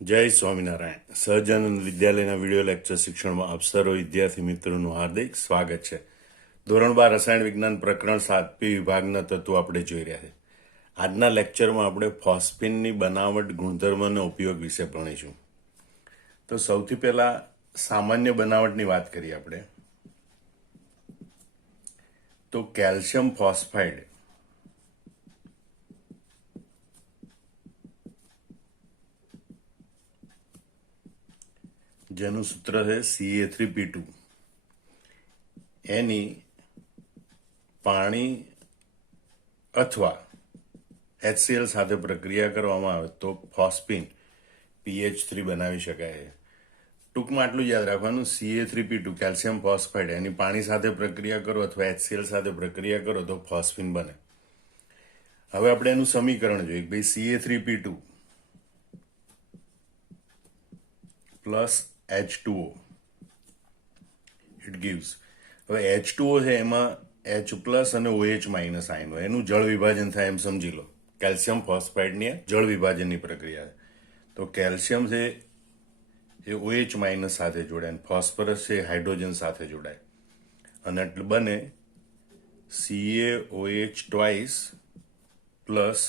જય સ્વામિનારાયણ. સહજાનંદ વિદ્યાલયના video lecture શિક્ષણમાં આપ સર્વ વિદ્યાર્થી મિત્રોનું હાર્દિક સ્વાગત છે. ધોરણ 12 રસાયણ વિજ્ઞાન પ્રકરણ 7P વિભાગના તત્વો આપણે જોઈ રહ્યા છે. આજના લેક્ચરમાં આપણે ફોસ્ફીનની બનાવટ ગુણધર્મ અને ઉપયોગ વિશે ભણીશું. તો સૌથી પહેલા સામાન્ય બનાવટની વાત કરીએ આપણે. તો કેલ્શિયમ ફોસ્ફાઇડ જેનું સૂત્ર છે Ca3P2, એની પાણી અથવા HCl સાથે પ્રક્રિયા કરવામાં આવે તો ફોસ્ફીન PH3 બનાવી શકાય છે. ટૂંકમાં આટલું યાદ રાખવાનું, Ca3P2 કેલ્શિયમ ફોસ્ફાઇડ એની પાણી સાથે પ્રક્રિયા કરો અથવા HCl સાથે પ્રક્રિયા કરો તો ફોસ્ફીન બને. હવે આપણે એનું સમીકરણ જોઈએ. ભાઈ Ca3P2 plus H2O it gives. હવે H2O છે એમાં H પ્લસ અને OH માઇનસ આયન હોય, એનું જળ વિભાજન થાય એમ સમજી લો. કેલ્શિયમ ફોસ્ફાઇડની જળ વિભાજનની પ્રક્રિયા. તો કેલ્શિયમ છે એ OH માઇનસ સાથે જોડાય, ફોસ્ફરસ છે હાઇડ્રોજન સાથે જોડાય અને એટલે બને CaOH twice plus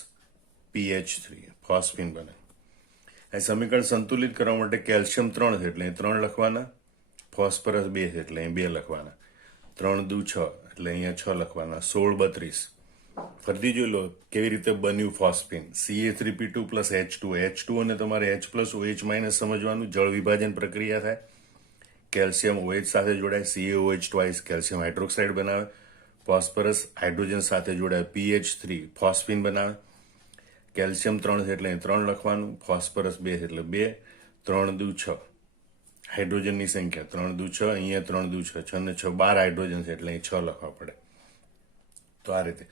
PH3 phosphine બને. આ સમીકરણ સંતુલિત કરવા માટે કેલ્શિયમ 3 છે એટલે 3 લખવાના, ફોસ્ફરસ 2 છે એટલે 2 લખવાના, 3 દુ 6 એટલે અહીંયા 6 લખવાના, 16 32. ફરીથી જોઈ લો કેવી રીતે બન્યું phosphine. Ca3P2 plus H2O. H2O ને તમારે H પ્લસ OH માઇનસ સમજવાનું, જળ વિભાજન પ્રક્રિયા થાય, કેલ્શિયમ OH સાથે જોડાય, CaOH ટ્વાઇસ કેલ્શિયમ હાઇડ્રોક્સાઇડ બનાવે, ફોસ્ફરસ હાઇડ્રોજન સાથે જોડાય PH3 ફોસ્ફીન બનાવે. કેલ્શિયમ 3 છે એટલે 3 લખવાનું, ફોસ્ફરસ 2 છે એટલે 2, 3 દુ 6 હાઇડ્રોજનની સંખ્યા 3 દુ 6, અહીંયા 3 દુ 6, 6 ને 6 12 હાઇડ્રોજન છે એટલે અહીં 6 લખવા પડે. તો આ રીતે.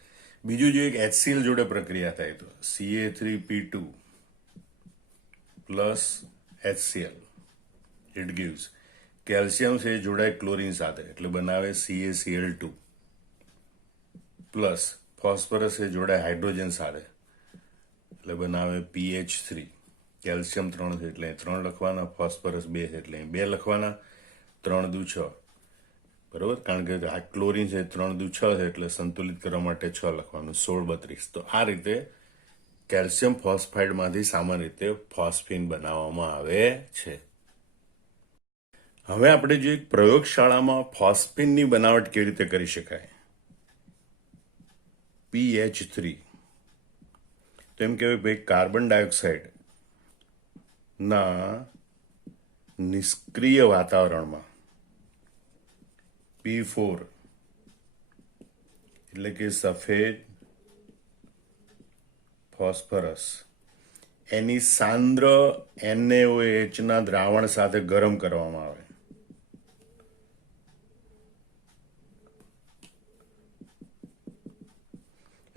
બીજું જો એક HCl જોડે પ્રક્રિયા થાય તો Ca3P2 plus HCl it gives. Calcium છે જોડાય ક્લોરીન સાથે એટલે બનાવે CaCl2 પ્લસ ફોસ્ફરસ છે જોડાય હાઇડ્રોજન સાથે એટલે બનાવે PH3. કેલ્શિયમ 3 છે એટલે 3 લખવાના, ફોસ્ફરસ 2 છે એટલે 2 લખવાના, 3 દુ 6 બરોબર, કારણ કે આ ક્લોરીન છે 3 દુ 6 છે એટલે સંતુલિત કરવા માટે 6 લખવાનું, 16 32. તો આ રીતે કેલ્શિયમ ફોસ્ફાઇડમાંથી સામાન્ય રીતે ફોસ્ફીન બનાવવામાં આવે છે. હવે આપણે જે પ્રયોગશાળામાં ફોસ્ફીનની બનાવટ કેવી રીતે કરી શકાય. PH3 તો એમ કહેવાય ભાઈ કાર્બન ડાયોક્સાઇડ ના નિષ્ક્રિય વાતાવરણમાં P4 એટલે કે સફેદ ફોસ્ફરસ એની સાંદ્ર NaOH ના દ્રાવણ સાથે ગરમ કરવામાં આવે.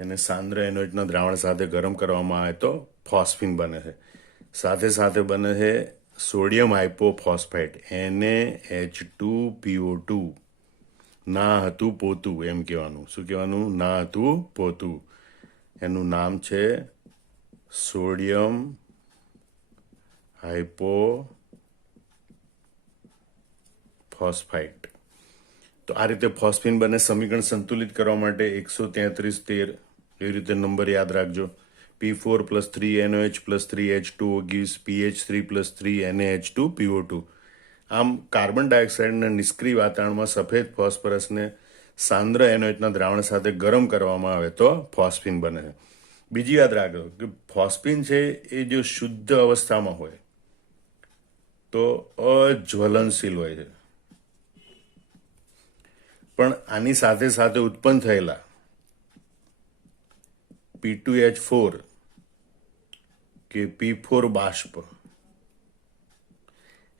એને સાંદ્ર NaOH ના દ્રાવણ સાથે ગરમ કરવામાં આવે તો ફોસ્ફીન બને છે. સાથે સાથે બને છે સોડિયમ હાઇપોફોસ્ફેટ NaH2PO2. ના હતું પોતું એમ કહેવાનું. શું કહેવાનું? ના હતું પોતું. એનું નામ છે સોડિયમ હાઇપોફોસ્ફાઇટ. તો આ રીતે ફોસ્ફીન બને. સમીકરણ સંતુલિત કરવા માટે 133 એવી રીતે નંબર યાદ રાખજો. P4 plus 3NOH plus 3H2O gives PH3 plus 3NaH2PO2. આમ કાર્બન ડાયોક્સાઇડના નિષ્ક્રિય વાતાવરણમાં સફેદ ફોસ્ફરસને સાંદ્ર NOHના દ્રાવણ સાથે ગરમ કરવામાં આવે તો ફોસ્ફીન બને છે. બીજી યાદ રાખજો કે ફોસ્ફીન છે એ જો શુદ્ધ અવસ્થામાં હોય તો અજ્વલનશીલ હોય છે, પણ આની સાથે સાથે ઉત્પન્ન થયેલા P2H4 કે P4 બાષ્પ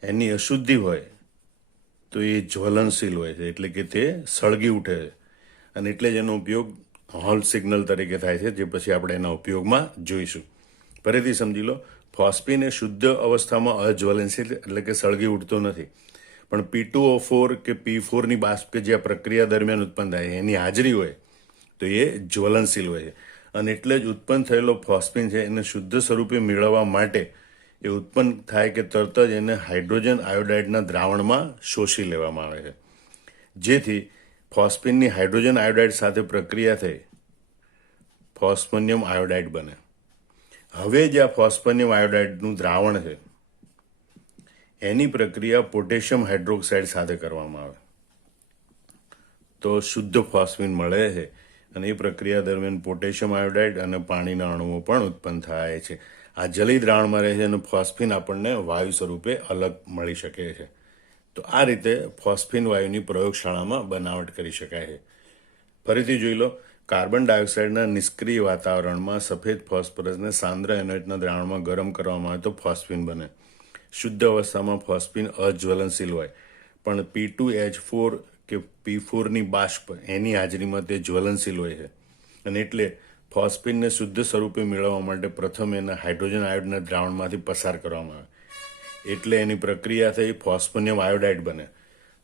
એની અશુદ્ધિ હોય તો એ જ્વલનશીલ હોય છે, એટલે કે તે સળગી ઉઠે છે અને એટલે જ એનો ઉપયોગ હોલ સિગ્નલ તરીકે થાય છે, જે પછી આપણે એના ઉપયોગમાં જોઈશું. ફરીથી સમજી લો, ફોસ્ફીન એ શુદ્ધ અવસ્થામાં અજ્વલનશીલ એટલે કે સળગી ઉઠતો નથી, પણ P2O4 કે P4ની બાષ્પ કે જે આ પ્રક્રિયા દરમિયાન ઉત્પન્ન થાય એની હાજરી હોય તો એ જ્વલનશીલ હોય છે. અને એટલે જ ઉત્પન્ન થયેલો ફોસ્ફીન છે એને શુદ્ધ સ્વરૂપે મેળવવા માટે એ ઉત્પન્ન થાય કે તરત જ એને હાઇડ્રોજન આયોડાઇડના દ્રાવણમાં શોષી લેવામાં આવે છે, જેથી ફોસ્ફીનની હાઇડ્રોજન આયોડાઇડ સાથે પ્રક્રિયા થઈ ફોસ્ફોનિયમ આયોડાઇડ બને. હવે જે આ ફોસ્ફોનિયમ આયોડાઇડનું દ્રાવણ છે એની પ્રક્રિયા પોટેશિયમ હાઇડ્રોક્સાઇડ સાથે કરવામાં આવે તો શુદ્ધ ફોસ્ફીન મળે છે, અને એ પ્રક્રિયા દરમિયાન પોટેશિયમ આયોડાઇડ અને પાણીના અણુઓ પણ ઉત્પન્ન થાય છે. આ જલી દ્રાવણમાં રહે છે અને ફોસ્ફીન આપણને વાયુ સ્વરૂપે અલગ મળી શકે છે. તો આ રીતે ફોસ્ફીન વાયુની પ્રયોગશાળામાં બનાવટ કરી શકાય છે. ફરીથી જોઈ લો, કાર્બન ડાયોક્સાઇડના નિષ્ક્રિય વાતાવરણમાં સફેદ ફોસ્ફરસને સાંદ્ર એનોઇટના દ્રાવણમાં ગરમ કરવામાં આવે તો ફોસ્ફીન બને. શુદ્ધ અવસ્થામાં ફોસ્ફીન અજ્વલનશીલ હોય, પણ P2H4 કે P4ની બાષ્પ એની હાજરીમાં તે જ્વલનશીલ હોય છે, અને એટલે ફોસ્ફીનને શુદ્ધ સ્વરૂપે મેળવવા માટે પ્રથમ એના હાઇડ્રોજન આયોડના દ્રાવણમાંથી પસાર કરવામાં આવે, એટલે એની પ્રક્રિયા થઈ ફોસ્ફોનિયમ આયોડાઇડ બને.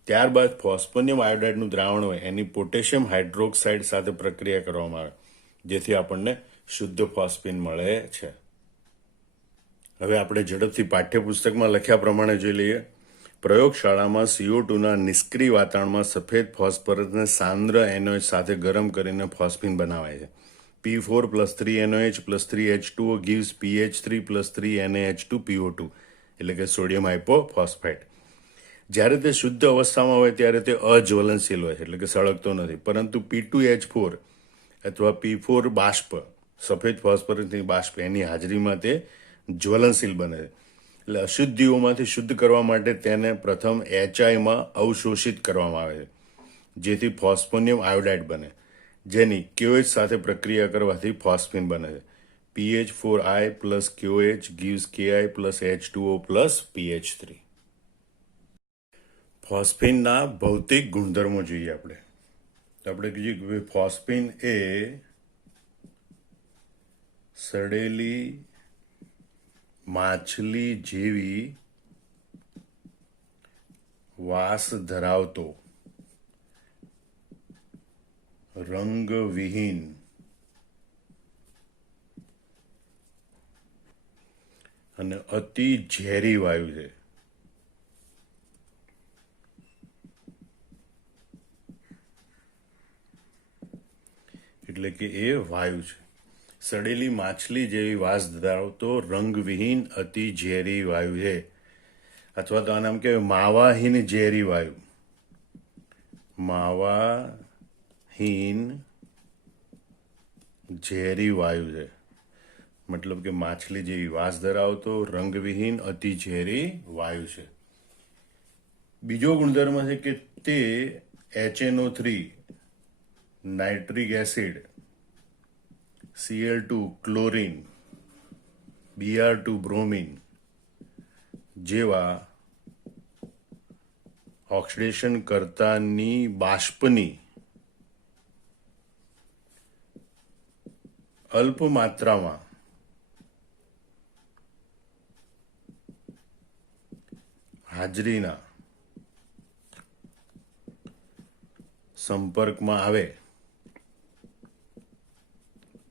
ત્યારબાદ ફોસ્ફોનિયમ આયોડાઇડનું દ્રાવણ હોય એની પોટેશિયમ હાઇડ્રોક્સાઇડ સાથે પ્રક્રિયા કરવામાં આવે, જેથી આપણને શુદ્ધ ફોસ્ફીન મળે છે. હવે આપણે ઝડપથી પાઠ્યપુસ્તકમાં લખ્યા પ્રમાણે જોઈ લઈએ. પ્રયોગશાળામાં CO2ના નિષ્ક્રિય વાતાવરણમાં સફેદ ફોસ્ફરસને સાંદ્ર એનઓએચ સાથે ગરમ કરીને ફોસ્ફીન બનાવાય છે. P4 + 3NOH + 3H2O gives PH3 + 3NaH2PO2, એટલે કે સોડિયમ હાઇપોફોસ્ફેટ. જ્યારે તે શુદ્ધ અવસ્થામાં હોય ત્યારે તે અજ્વલનશીલ હોય છે, એટલે કે સળગતો નથી, પરંતુ P2H4 અથવા P4 બાષ્પ, સફેદ ફોસ્ફરસની બાષ્પ એની હાજરીમાં તે જ્વલનશીલ બને છે. એટલે અશુદ્ધિઓમાંથી શુદ્ધ કરવા માટે તેને પ્રથમ HIમાં અવશોષિત કરવામાં આવે છે, જેથી ફોસ્ફોનિયમ આયોડાઇડ બને, જેની KOH સાથે પ્રક્રિયા કરવાથી ફોસ્ફીન બને છે. PH4I + KOH gives Ki + H2O + PH3. ફોસ્ફીનના ભૌતિક ગુણધર્મો જોઈએ આપણે. તો આપણે કહીએ કે ફોસ્ફીન એ સડેલી માછલી જેવી વાસ ધરાવતો રંગવિહીન અને અતિ ઝેરી વાયુ છે. એટલે કે એ વાયુ છે. સડેલી માછલી જેવી વાસ ધરાવતો રંગવિહીન અતિ ઝેરી વાયુ છે, અથવા તો આ નામ કહેવાય માવાહીન ઝેરી વાયુ. માવાહીન ઝેરી વાયુ છે, મતલબ કે માછલી જેવી વાસ ધરાવતો રંગવિહીન અતિ ઝેરી વાયુ છે. બીજો ગુણધર્મ છે કે તે HNO3, nitric acid, Cl2 chlorine, Br2 bromine જેવા ઓક્સિડેશન કરતાની બાષ્પની અલ્પ માત્રામાં હાજરીના સંપર્કમાં આવે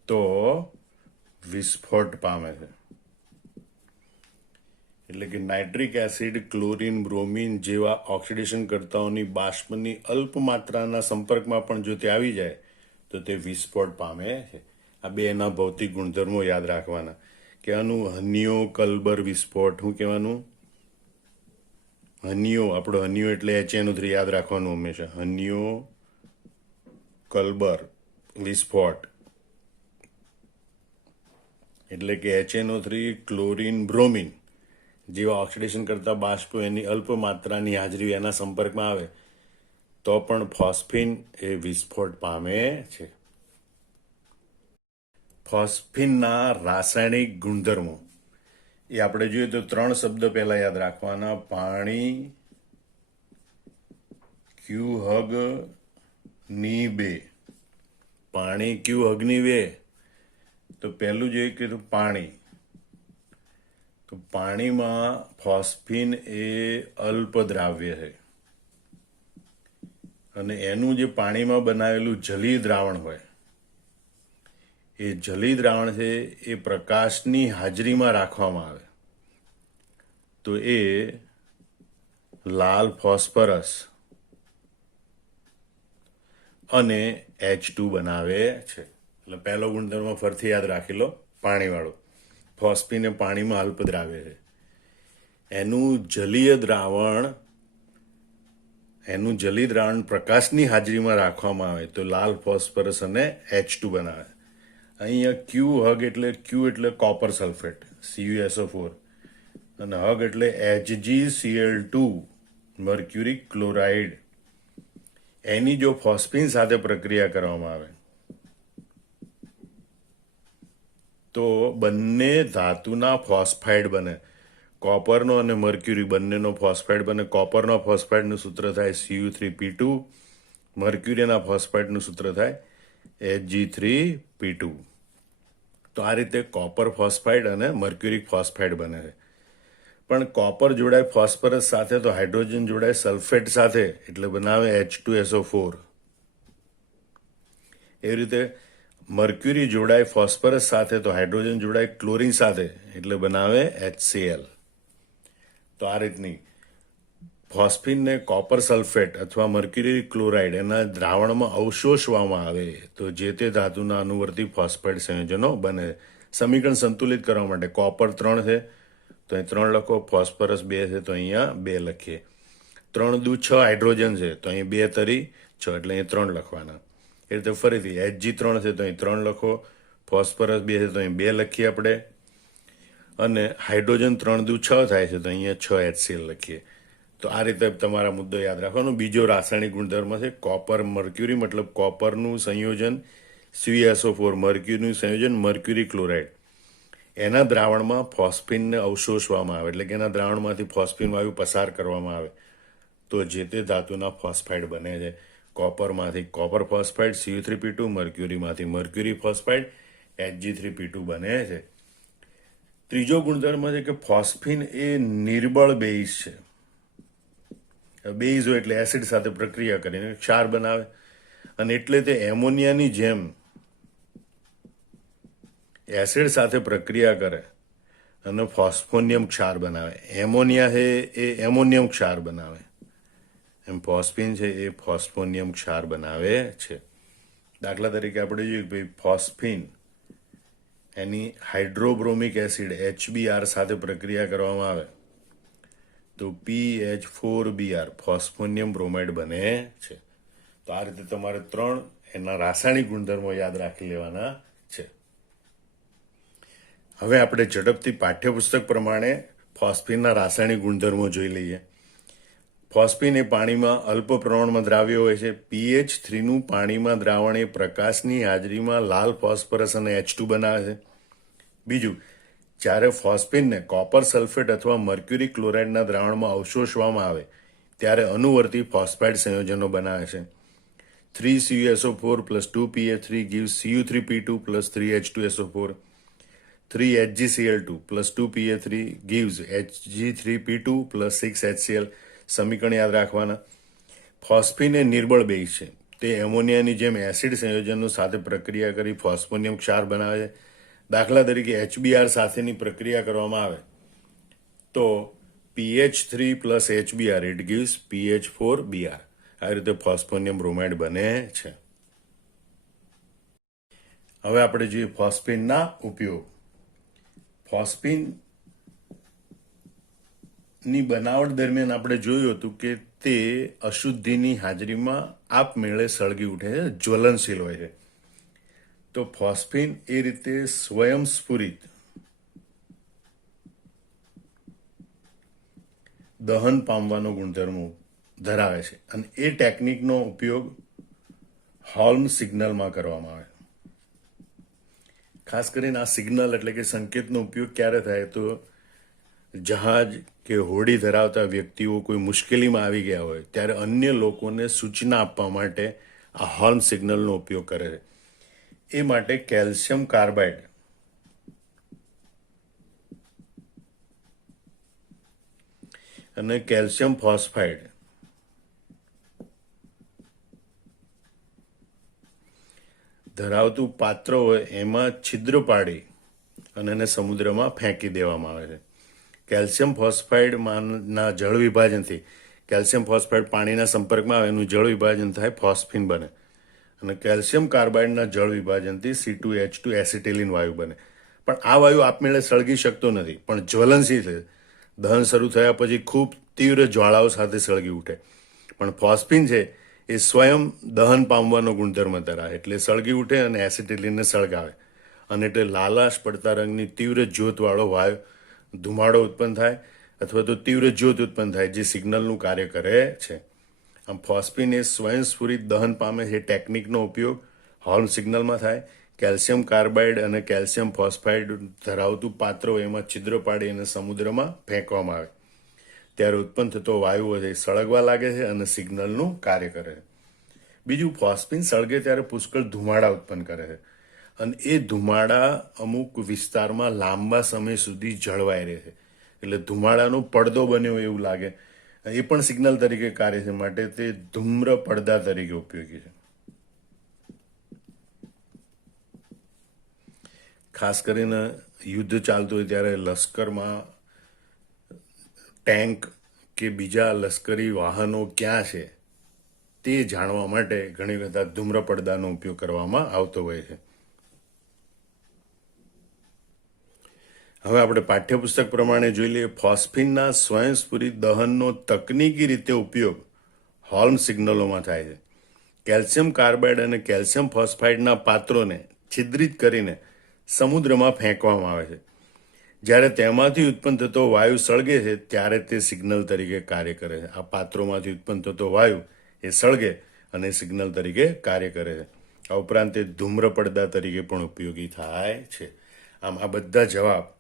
તો વિસ્ફોટ પામે છે. એટલે કે નાઇટ્રિક એસિડ, ક્લોરીન, બ્રોમિન જેવા ઓક્સિડેશન કરતાઓની બાષ્પની અલ્પ માત્રાના સંપર્કમાં પણ જો તે આવી જાય તો તે વિસ્ફોટ પામે છે. આ બે એના ભૌતિક ગુણધર્મો યાદ રાખવાના. કહેવાનું હનિયો કલ્બર વિસ્ફોટ. શું કહેવાનું? હનિયો, આપણો હનિયો એટલે HNO3 યાદ રાખવાનું હંમેશા. હનિયો કલ્બર વિસ્ફોટ એટલે કે HNO3, ક્લોરીન, બ્રોમિન જેવા ઓક્સિડેશન કરતા બાષ્પો એની અલ્પ માત્રાની હાજરી એના સંપર્કમાં આવે તો પણ ફોસ્ફીન એ વિસ્ફોટ પામે છે. ફોસ્ફીનના રાસાયણિક ગુણધર્મો એ આપણે જોઈએ તો 3 શબ્દ પહેલા યાદ રાખવાના. પાણી ક્યુ હગની બે. પાણી ક્યુ હગની બે. તો પહેલું જોઈએ કે પાણી. તો પાણીમાં ફોસ્ફીન એ અલ્પ દ્રાવ્ય છે, અને એનું જે પાણીમાં બનાવેલું જલીય દ્રાવણ હોય એ જલીય દ્રાવણ છે એ પ્રકાશની હાજરીમાં રાખવામાં આવે તો એ લાલ ફોસ્ફરસ અને H2 બનાવે છે. એટલે પહેલો ગુણધર્મ ફરીથી યાદ રાખી લો, પાણીવાળો. ફોસ્ફીન એ પાણીમાં અલ્પદ્રાવ્ય છે. એનું જલીય દ્રાવણ પ્રકાશની હાજરીમાં રાખવામાં આવે તો લાલ ફોસ્ફરસ અને H2 બનાવે. અહીંયા ક્યુ એટલે કોપર સલ્ફેટ, CuSO4, અને હગ એટલે HgCl2, મર્ક્યુરિક ક્લોરાઇડ. એની જો ફોસ્ફીન સાથે પ્રક્રિયા કરવામાં આવે તો બંને ધાતુના ફોસ્ફાઇડ બને. કોપરનો અને મર્ક્યુરી બંનેનો ફોસ્ફાઇડ બને. કોપરના ફોસ્ફાઇડનું સૂત્ર થાય Cu3P2, મર્ક્યુરીના ફોસ્ફાઇડનું સૂત્ર થાય Hg3P2. તો આ રીતે કોપર ફોસ્ફાઇડ અને મર્ક્યુરિક ફોસ્ફાઇડ બને છે. પણ કોપર જોડાય ફોસ્ફરસ સાથે તો હાઇડ્રોજન જોડાય સલ્ફેટ સાથે એટલે બનાવે H2SO4. એવી રીતે મર્ક્યુરી જોડાય ફોસ્ફરસ સાથે તો હાઇડ્રોજન જોડાય ક્લોરીન સાથે એટલે બનાવે HCl. તો આ રીતની ફોસ્ફીનને કોપર સલ્ફેટ અથવા મર્ક્યુરી ક્લોરાઇડ એના દ્રાવણમાં અવશોષવામાં આવે તો જે તે ધાતુના અનુવર્તી ફોસ્ફાઇડ સંયોજનો બને. સમીકરણ સંતુલિત કરવા માટે કોપર 3 છે તો અહીં 3 લખો, ફોસ્ફરસ 2 છે તો અહીંયા 2 લખીએ. 3 દુ 6 હાઇડ્રોજન છે તો અહીં 2 તરી 6 એટલે અહીં 3 લખવાના. એ રીતે ફરીથી Hg3 છે તો અહીં 3 લખો, ફોસ્ફરસ 2 છે તો અહીં 2 લખીએ આપણે, અને હાઇડ્રોજન 3 દુ 6 થાય છે તો અહીંયા 6 HCl લખીએ. તો આ રીતે તમારા મુદ્દો યાદ રાખવાનો. બીજો રાસાયણિક ગુણધર્મ છે કોપર મર્ક્યુરી, મતલબ કોપરનું સંયોજન CuSO4, મર્ક્યુરીનું સંયોજન મર્ક્યુરી ક્લોરાઇડ. એના દ્રાવણમાં ફોસ્ફીનને અવશોષવામાં આવે એટલે કે એના દ્રાવણમાંથી ફોસ્ફીન વાયુ પસાર કરવામાં આવે તો જે તે ધાતુના ફોસ્ફાઇડ બને છે. કોપરમાંથી કોપર ફોસ્ફાઇડ Cu3P2, મર્ક્યુરીમાંથી મર્ક્યુરી ફોસ્ફાઇડ Hg3P2 બને છે. ત્રીજો ગુણધર્મ છે કે ફોસ્ફીન એ નિર્બળ બેઝ છે. બેઝ હોય એટલે એસિડ સાથે પ્રક્રિયા કરીને ક્ષાર બનાવે, અને એટલે તે એમોનિયાની જેમ એસિડ સાથે પ્રક્રિયા કરે અને ફોસ્ફોનિયમ ક્ષાર બનાવે. એમોનિયા છે એ એમોનિયમ ક્ષાર બનાવે, એમ ફોસ્ફીન છે એ ફોસ્ફોનિયમ ક્ષાર બનાવે છે. દાખલા તરીકે આપણે જોઈએ ભાઈ ફોસ્ફીન એની હાઇડ્રોબ્રોમિક એસિડ HBr સાથે પ્રક્રિયા કરવામાં આવે તો PH4Br ફોસ્ફોનિયમ બ્રોમાઇડ બને છે. તો આ રીતે તમારે 3 એના રાસાયણિક ગુણધર્મો યાદ રાખી લેવાના છે. હવે આપણે ઝડપથી પાઠ્યપુસ્તક પ્રમાણે ફોસ્ફીનના રાસાયણિક ગુણધર્મો જોઈ લઈએ. ફોસ્ફીન એ પાણીમાં અલ્પ પ્રમાણમાં દ્રાવ્ય હોય છે. pH3નું પાણીમાં દ્રાવણ એ પ્રકાશની હાજરીમાં લાલ ફોસ્ફરસ અને H2 બનાવે છે. બીજું, જ્યારે ફોસ્ફીનને કોપર સલ્ફેટ અથવા મર્ક્યુરી ક્લોરાઇડના દ્રાવણમાં અવશોષવામાં આવે ત્યારે અનુવર્તી ફોસ્ફાઇડ સંયોજનો બનાવે છે. 3CuSO4 plus 2PH3 gives Cu3P2 plus 3H2SO4. 3HgCl2 plus 2PH3 gives Hg3P2 plus 6HCl. સમીકરણ યાદ રાખવાના. ફોસ્ફીન એ નિર્બળ બેઝ છે. તે એમોનિયાની જેમ એસિડ સંયોજનો સાથે પ્રક્રિયા કરી ફોસ્ફોનિયમ ક્ષાર બનાવે છે. દાખલા તરીકે HBr સાથેની પ્રક્રિયા કરવામાં આવે તો PH3 plus HBr it gives PH4Br. આ રીતે ફોસ્ફોનિયમ બ્રોમાઇડ બને છે. હવે આપણે જોઈએ ફોસ્ફીનના ઉપયોગ. ફોસ્ફીનની બનાવટ દરમિયાન આપણે જોયું હતું કે તે અશુદ્ધિની હાજરીમાં આપમેળે સળગી ઉઠે છે, જ્વલનશીલ હોય છે. તો ફોસ્ફીન એ રીતે સ્વયંસ્ફુરિત દહન પામવાનો ગુણધર્મો ધરાવે છે, અને એ ટેકનિકનો ઉપયોગ હોલ્મ સિગ્નલમાં કરવામાં આવે. ખાસ કરીને આ સિગ્નલ એટલે કે સંકેતનો ઉપયોગ ક્યારે થાય તો જહાજ કે હોડી ધરાવતા વ્યક્તિઓ કોઈ મુશ્કેલીમાં આવી ગયા હોય ત્યારે અન્ય લોકોને સૂચના આપવા માટે આ હોર્ન સિગ્નલનો ઉપયોગ કરે છે. એ માટે કેલ્શિયમ કાર્બાઇડ અને કેલ્શિયમ ફોસ્ફાઇડ ધરાવતું પાત્ર હોય એમાં છિદ્ર પાડી અને એને સમુદ્રમાં ફેંકી દેવામાં આવે છે. કેલ્શિયમ ફોસ્ફાઇડના જળ વિભાજનથી કેલ્શિયમ ફોસ્ફાઇડ પાણીના સંપર્કમાં આવે એનું જળ વિભાજન થાય, ફોસ્ફીન બને. અને કેલ્શિયમ કાર્બાઇડના જળ વિભાજનથી C2H2 એસિટિલિન વાયુ બને. પણ આ વાયુ આપમેળે સળગી શકતો નથી, પણ જ્વલનશીલ છે. દહન શરૂ થયા પછી ખૂબ તીવ્ર જ્વાળાઓ સાથે સળગી ઉઠે. પણ ફોસ્ફીન છે એ સ્વયં દહન પામવાનો ગુણધર્મ ધરાવે, એટલે સળગી ઉઠે અને એસિટિલિનને સળગાવે. અને એટલે લાલાશ પડતા રંગની તીવ્ર જ્યોતવાળો વાયુ ધુમાડો ઉત્પન્ન થાય અથવા તો તીવ્ર જ્યોત ઉત્પન્ન થાય, જે સિગ્નલનું કાર્ય કરે છે. આમ ફોસ્ફીન એ સ્વયંસ્ફુરિત દહન પામે છે. ટેકનિકનો ઉપયોગ હોર્ન સિગ્નલમાં થાય. કેલ્શિયમ કાર્બાઇડ અને કેલ્શિયમ ફોસ્ફાઇડ ધરાવતું પાત્ર એમાં છિદ્ર પાડી અને સમુદ્રમાં ફેંકવામાં આવે. ત્યારે ઉત્પન્ન થતો વાયુ એ સળગવા લાગે છે અને સિગ્નલનું કાર્ય કરે છે. બીજું, ફોસ્ફીન સળગે ત્યારે પુષ્કળ ધુમાડા ઉત્પન્ન કરે છે. અને એ ધુમાડા અમુક વિસ્તારમાં લાંબા સમય સુધી જળવાઈ રહે છે. એટલે ધુમાડાનો પડદો બન્યો એવું લાગે. એ પણ સિગ્નલ તરીકે કાર્ય છે, માટે તે ધૂમ્ર પડદા તરીકે ઉપયોગી છે. ખાસ કરીને યુદ્ધ ચાલતું હોય ત્યારે લશ્કરમાં ટેન્ક કે બીજા લશ્કરી વાહનો ક્યાં છે તે જાણવા માટે ઘણી વખત ધૂમ્ર પડદાનો ઉપયોગ કરવામાં આવતો હોય છે. હવે આપણે પાઠ્યપુસ્તક પ્રમાણે જોઈ લઈએ. ફોસ્ફીનના સ્વયંસ્ફુરિત દહનનો તકનીકી રીતે ઉપયોગ હોર્ન સિગ્નલોમાં થાય છે. કેલ્શિયમ કાર્બાઇડ અને કેલ્શિયમ ફોસ્ફાઇડના પાત્રોને છિદ્રિત કરીને સમુદ્રમાં ફેંકવામાં આવે છે. જ્યારે તેમાંથી ઉત્પન્ન થતો વાયુ સળગે છે ત્યારે તે સિગ્નલ તરીકે કાર્ય કરે છે. આ પાત્રોમાંથી ઉત્પન્ન થતો વાયુ એ સળગે અને સિગ્નલ તરીકે કાર્ય કરે છે. આ ઉપરાંત તે ધૂમ્ર પડદા તરીકે પણ ઉપયોગી થાય છે. આમ આ બધા જવાબ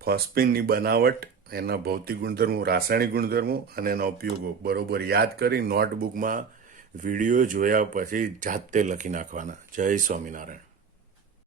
ફોસ્ફીનની બનાવટ, એના ભૌતિક ગુણધર્મો, રાસાયણિક ગુણધર્મો અને એના ઉપયોગો બરોબર યાદ કરી નોટબુકમાં વિડીયો જોયા પછી જાતે લખી નાખવાના. જય સ્વામિનારાયણ.